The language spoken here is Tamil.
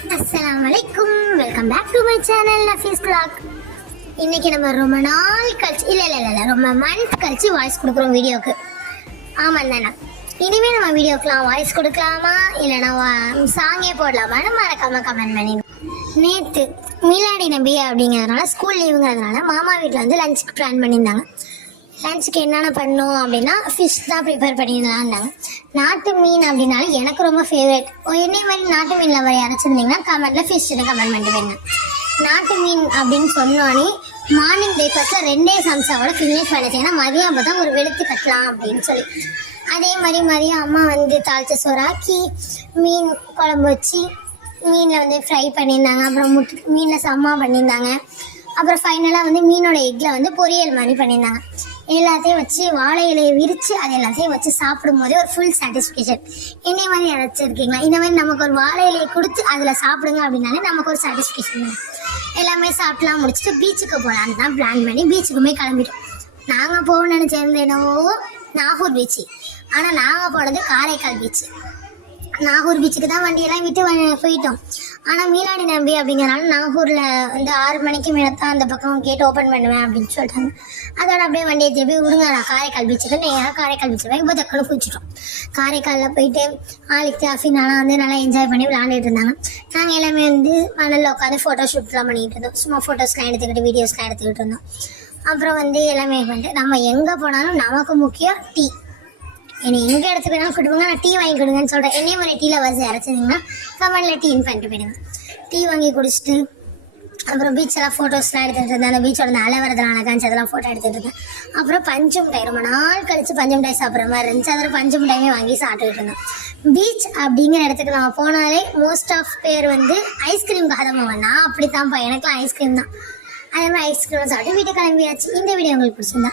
Assalamualaikum. Welcome back to my channel Nafis Vlog. இன்னைக்கு நம்ம ரொம்ப நாள் கழிச்சு இல்ல ரொம்ப மந்த் கழிச்சு வாய்ஸ் கொடுக்குறோம் வீடியோக்கு. ஆமாம் தானே. இனிமேல் நம்ம வீடியோக்கெலாம் வாய்ஸ் கொடுக்கலாமா இல்லைனா சாங்கே போடலாமான்னு மறக்காம கமெண்ட் பண்ணிடுங்க. நேற்று மீலாடி நபி அப்படிங்கிறதுனால ஸ்கூல் லீவுங்கிறதுனால மாமா வீட்டில் வந்து லஞ்சுக்கு பிளான் பண்ணியிருந்தாங்க. லஞ்சுக்கு என்னென்ன பண்ணோம் அப்படின்னா ஃபிஷ் தான் ப்ரிப்பேர் பண்ணிடலான்னாங்க. நாட்டு மீன் அப்படின்னாலும் எனக்கு ரொம்ப ஃபேவரட். என்னை மாதிரி நாட்டு மீனில் வரை அரைச்சிருந்தீங்கன்னா கமெண்ட்டில் ஃபிஷ்ஷுன்னு கமெண்ட் பண்ணிட்டு போயிருங்க. நாட்டு மீன் அப்படின்னு சொன்னோன்னே மார்னிங் பிரேக்ஃபாஸ்ட்டில் 2 சம்சாவோட ஃபினிஷ் பண்ணிச்சேன்னா மதியம் பார்த்தா ஒரு வெளுத்து கட்டலாம் அப்படின்னு சொல்லி அதே மாதிரி மதியம் அம்மா வந்து தாளிச்ச சோறாக்கி மீன் குழம்பு வச்சு மீனில் வந்து ஃப்ரை பண்ணியிருந்தாங்க. அப்புறம் மீனில் சம்மா பண்ணியிருந்தாங்க. அப்புறம் ஃபைனலாக வந்து மீனோட எக்கில் வந்து பொரியல் மாதிரி பண்ணியிருந்தாங்க. எல்லாத்தையும் வச்சு வாழை இலையை விரித்து அது எல்லாத்தையும் வச்சு சாப்பிடும் போதே ஒரு ஃபுல் சாட்டிஸ்ஃபேக்ஷன். என்னை மாதிரி அரைச்சிருக்கீங்களா? இந்த மாதிரி நமக்கு ஒரு வாழை இலையை கொடுத்து அதில் சாப்பிடுங்க அப்படின்னாலே நமக்கு ஒரு சாட்டிஸ்ஃபேக்ஷன். எல்லாமே சாப்பிட்லாம் முடிச்சுட்டு பீச்சுக்கு போகலான்னு தான் பிளான் பண்ணி பீச்சுக்குமே கிளம்பிட்டோம். நாங்கள் போகணும்னு நினச்சிருந்த என்னவோ நாகூர் பீச்சு, ஆனால் நாங்கள் போனது காரைக்கால் பீச்சு. நாகூர் பீச்சுக்கு தான் வண்டியெல்லாம் விட்டு போயிட்டோம். ஆனால் மீலாடி நம்பி அப்படிங்கிறனால நாகூரில் வந்து 6 மணிக்கு மேலே தான் அந்த பக்கம் கேட் ஓப்பன் பண்ணுவேன் அப்படின்னு சொல்லிட்டாங்க. அதோட அப்படியே வண்டியை திருப்பி விடுங்க நான் காரைக்கால் பீச்சுக்கு நேராக காரைக்கால் பீச்சுக்கு இப்போ தக்கணும் குளிச்சிட்டோம். காரைக்காலில் போயிட்டு ஆலிக்கு அஃபினாலாம் வந்து நல்லா என்ஜாய் பண்ணி விளாண்டுட்டு இருந்தாங்க. நாங்கள் எல்லாமே வந்து மணலில் உட்காந்து ஃபோட்டோ ஷூட்லாம் பண்ணிகிட்டு இருந்தோம். சும்மா ஃபோட்டோஸ்லாம் எடுத்துக்கிட்டு வீடியோஸ்லாம் எடுத்துக்கிட்டு இருந்தோம். அப்புறம் வந்து எல்லாமே பண்ணிட்டு நம்ம எங்கே போனாலும் நமக்கு முக்கியம் டீ. என்னை எங்கே இடத்துக்கு வேணாலும் கொடுங்க, நான் டீ வாங்கி கொடுங்கன்னு சொல்கிறேன். என்னையும் ஒரு டீயில் வச்சு அரைச்சிங்கன்னா கமெண்டில் டீன்னு பண்ணிட்டு போயிடுங்க. டீ வாங்கி குடிச்சிட்டு அப்புறம் பீச்செல்லாம் ஃபோட்டோஸ்லாம் எடுத்துகிட்டு இருந்தேன். அந்த பீச்சோட அந்த அலை வரதுலாம் அழகாச்சு அதெல்லாம் ஃபோட்டோ எடுத்துகிட்டு இருந்தேன். அப்புறம் பஞ்சு மிட்டாய் ரொம்ப நாள் கழித்து பஞ்சு மிட்டாய் சாப்பிட்ற மாதிரி இருந்துச்சு. அதில் பஞ்சு மிட்டாயுமே வாங்கி சாப்பிட்டுக்கிட்டு இருந்தோம். பீச் அப்படிங்கிற இடத்துக்கு நம்ம போனாலே மோஸ்ட் ஆஃப் பேர் வந்து ஐஸ்கிரீமுக்காக தான் போவேன். நான் அப்படி தான்ப்பா, எனக்குலாம் ஐஸ்கிரீம் தான். அதே மாதிரி ஐஸ்கிரீம் சாப்பிட்டு வீட்டுக்கு கிளம்பியாச்சு. இந்த வீடியோ உங்களுக்கு பிடிச்சிருந்தா